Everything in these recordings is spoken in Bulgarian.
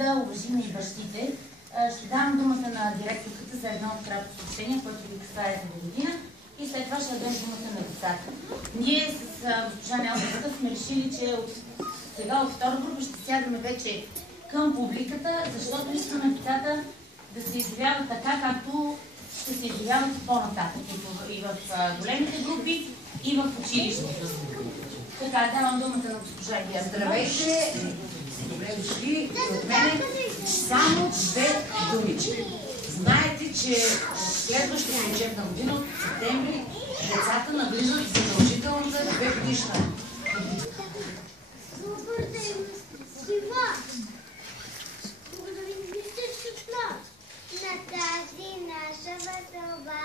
Да уважим и бащите. Ще дам думата на директорката за едно кратко съобщение, което ви касае за година, и след това ще дадем думата на децата. Ние с госпожа Нелката сме решили, че сега от втора група ще сядаме вече към публиката, защото искаме децата да се изявяват така, както ще се изявяват по-нататък и в големите групи, и в училището. Така, давам думата на госпожа Илия. Здравейте! Добре дошли от мене. Само две думички. Знаете, че следващата учебна година от септември децата навлизат задължително за 2-годишна. Добър ден, Сива! Благодарим ви всички с нас. На тази наша веселба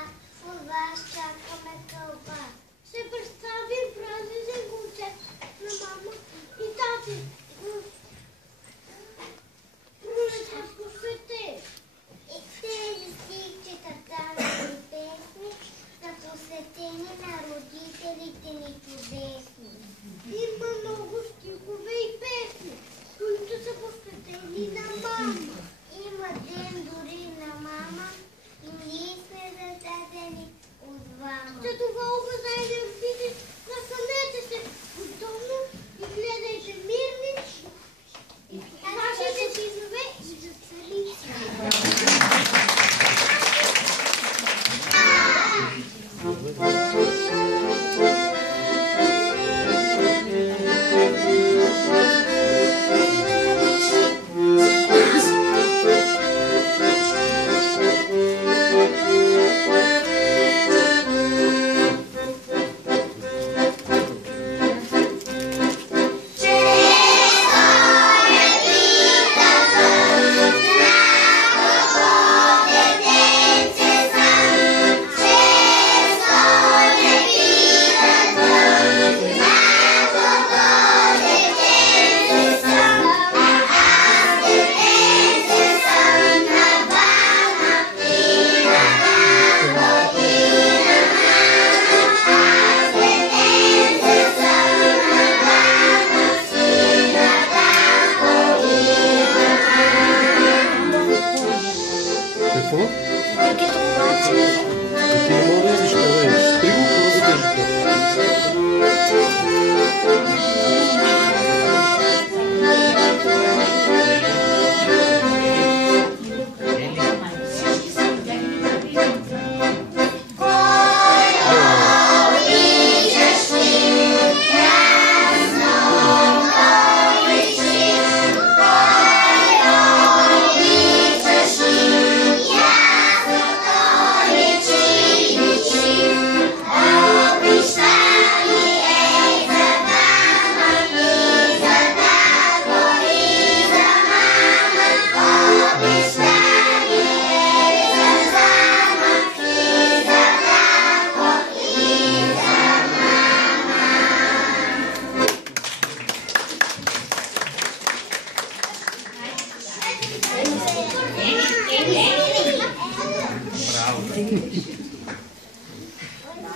от вас чакаме кълба. Ще представим празничен концерт на мама и тати. Пролетта посвети. И тези стихчета тази песни са посветени на родителите ни чудесни. Има много стихове и песни, които са посветени на мама. Има ден дори на мама и ние сме зададени от двама. За това уважаеми родители, настанете се удобно и гледайте мирни нашите синове и децалици.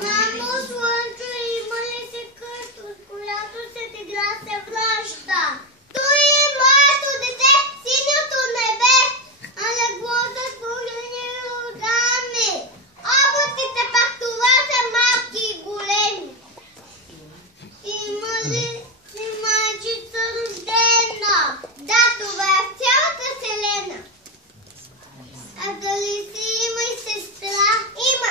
Мамо, слънце, има ли се къща, от която се игра се връща? Той е моето дете, синьото небе, а леглото с огнени рогами. Облаците пак това са малки и големи. Има ли си майчица рождена? Да, това е в цялата вселена. А дали си има и сестра? Има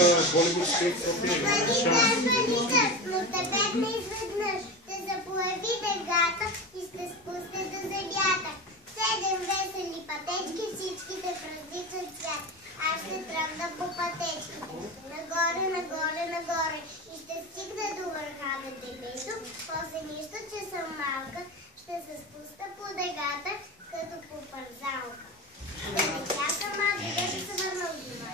Но теб изведнъж ще заплави дъгата и ще спусне до земята. 7 весели пътечки, всичките празничен свят. Аз ще тръгна по пътечките. Нагоре, нагоре, нагоре. И ще стигна до върха на дебето. После нищо, че съм малка, ще се спуста по дъгата, като по парзалка. Ще ме чакам, а да се върна от дома.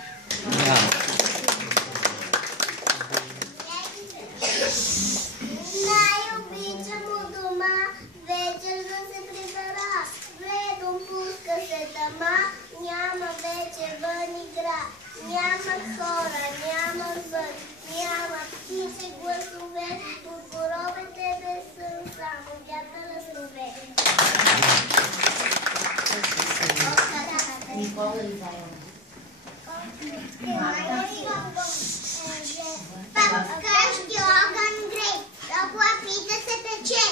Най-обичам от дома вечер да се прибера. Вледом пуска се тъма, няма вече вън игра. Няма хора, няма звън, няма птиче гласове. От коровете без сън, само вятъра слове. Никола и Заева. Вкъщи огън грей, топла пита се пече.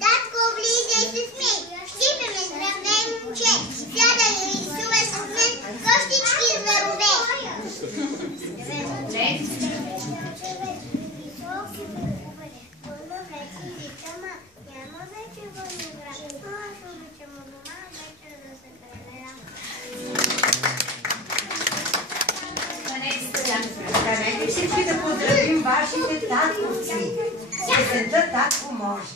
Татко влиза и се смей, щипе ме здраве момче. Сяда и рисува с мен костички зверове. Пълна вече викама, няма вече вън игра. Аз обичам от дома вече да се пребера. Станете всички да поздравим вашите татковци. Песента "Татко може".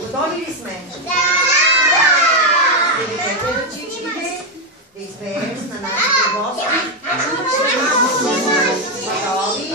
Готови ли сме? Да! Великите ръчичките да изпеем на нашите гости. Готови?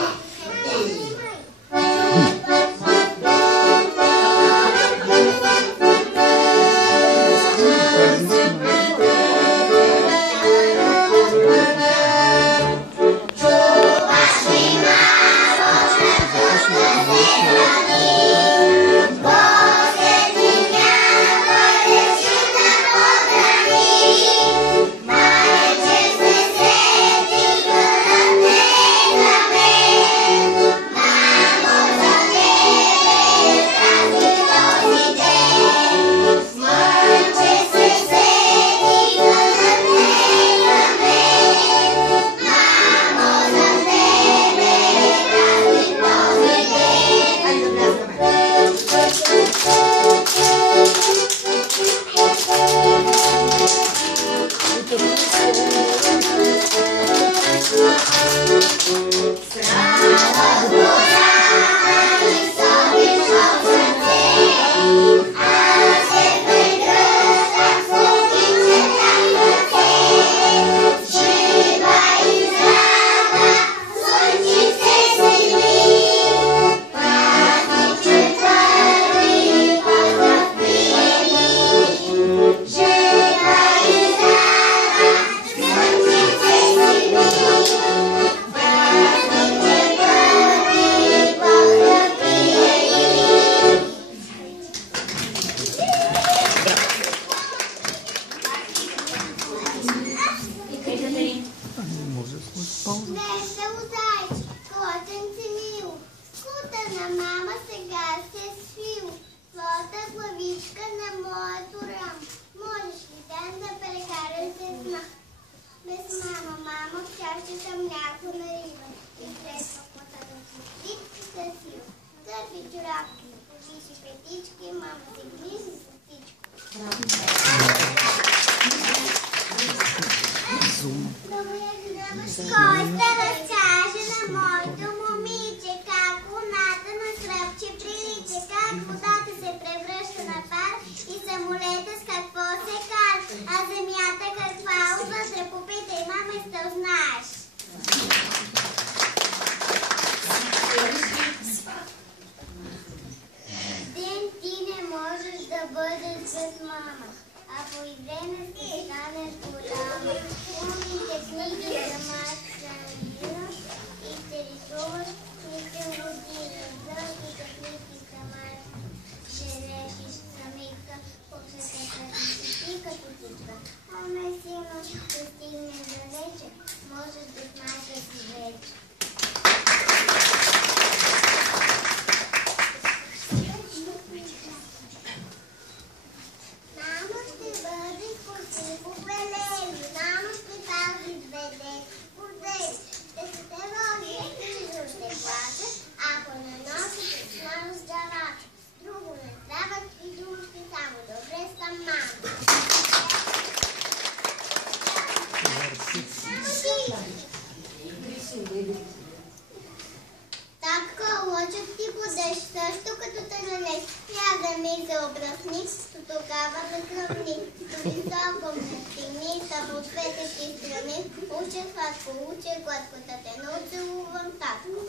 Татко, лъчът ти подеш също като те нанес. Я да ми се обръсни, то тогава ме кръвни. То високо ме стигни, та по двете ти страни. Уче сладко, уче гладко, да те научилувам татко.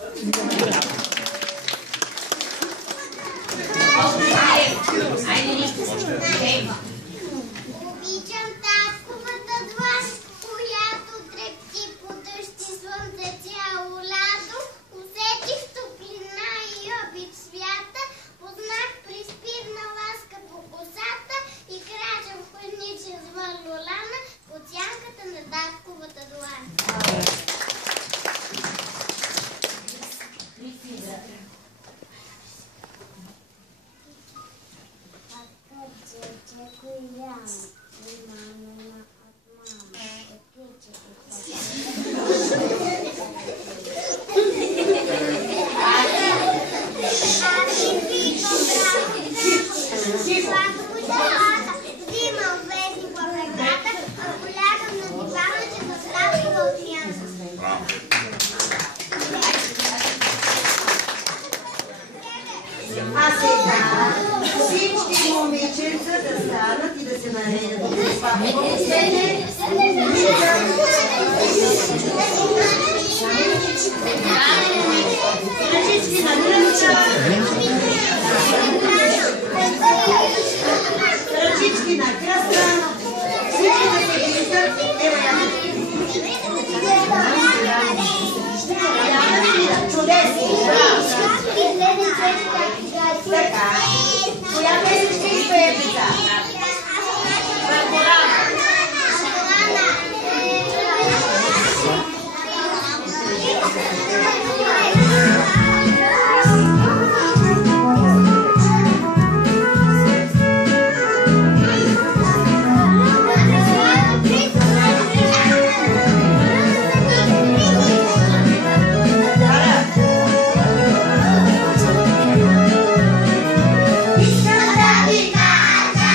Обичам татковата длан, която трепти по дъжд и слънце цяло лято. Усетих топлина и обич свята, познах приспивна ласка по косата и крачам хладниче звън лолана под сянката на татковата длан. да станат и да се наредят от това. Ръчички на кръста. Ръчички на кръста. Всички да се виждат. Ева чудесно! Така. Коя песен ще изпее деца? Искам да ви кажа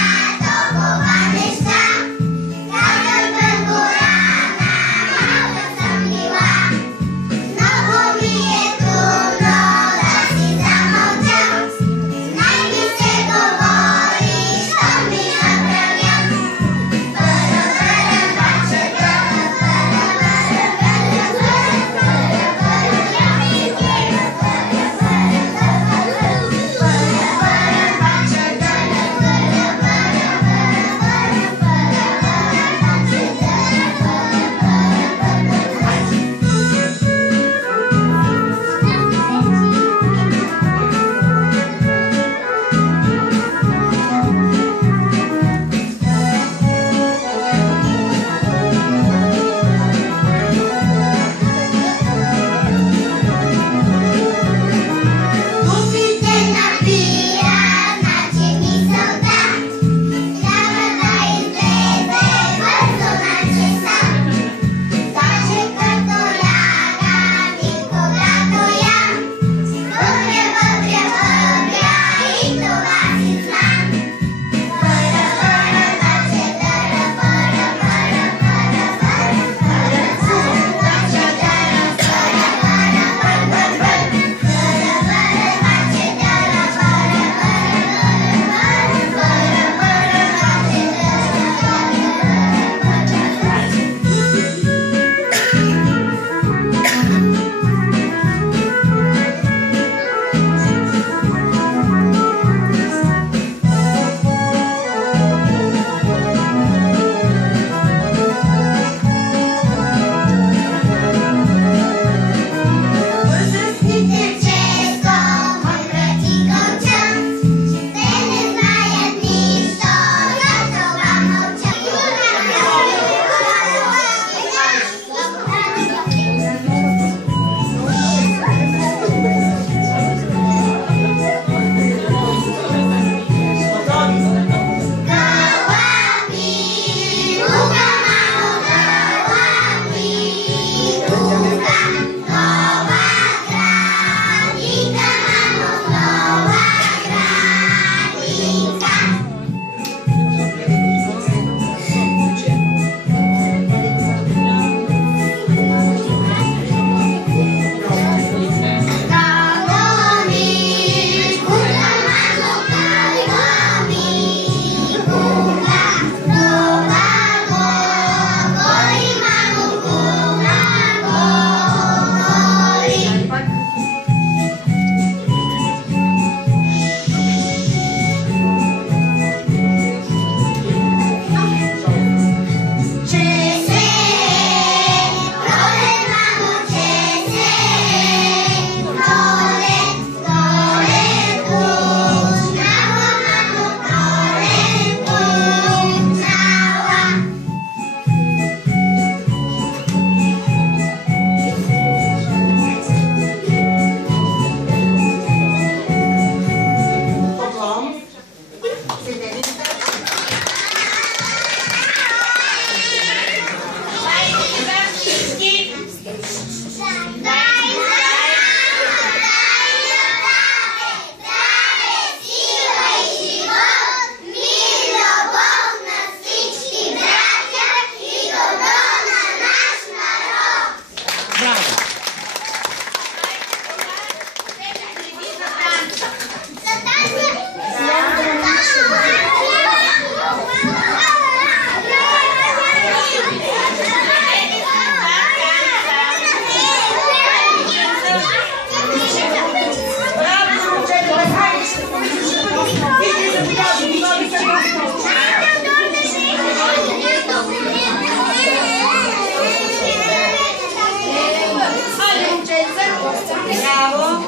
Браво!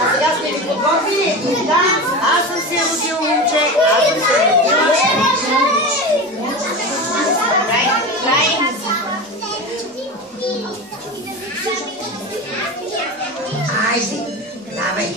А сега сте ви подготвили един танц. Аз съм се родил момче, аз съм се родила. Айде, давай.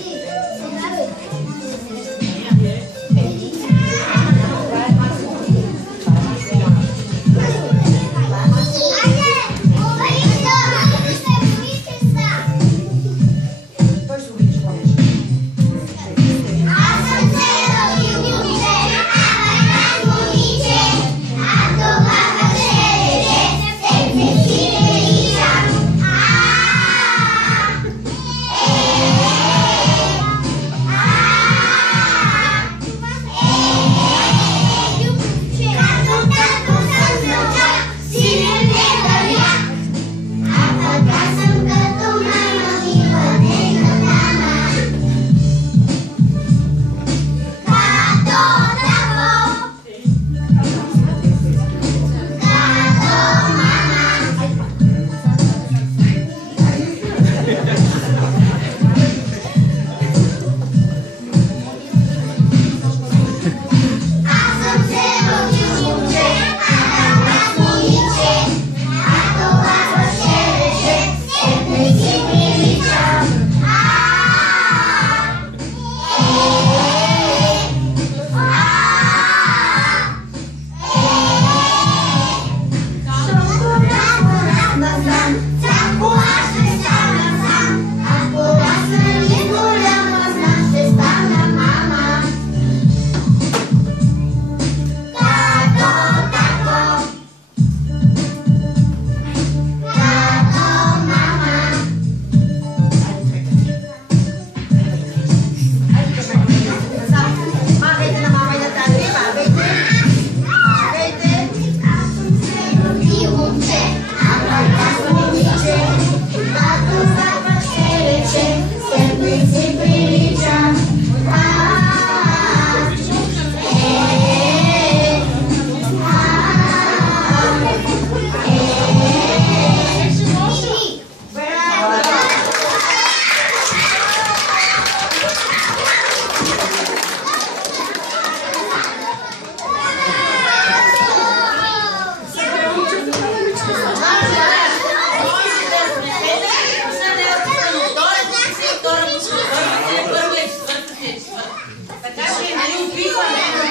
Така че нали опитваме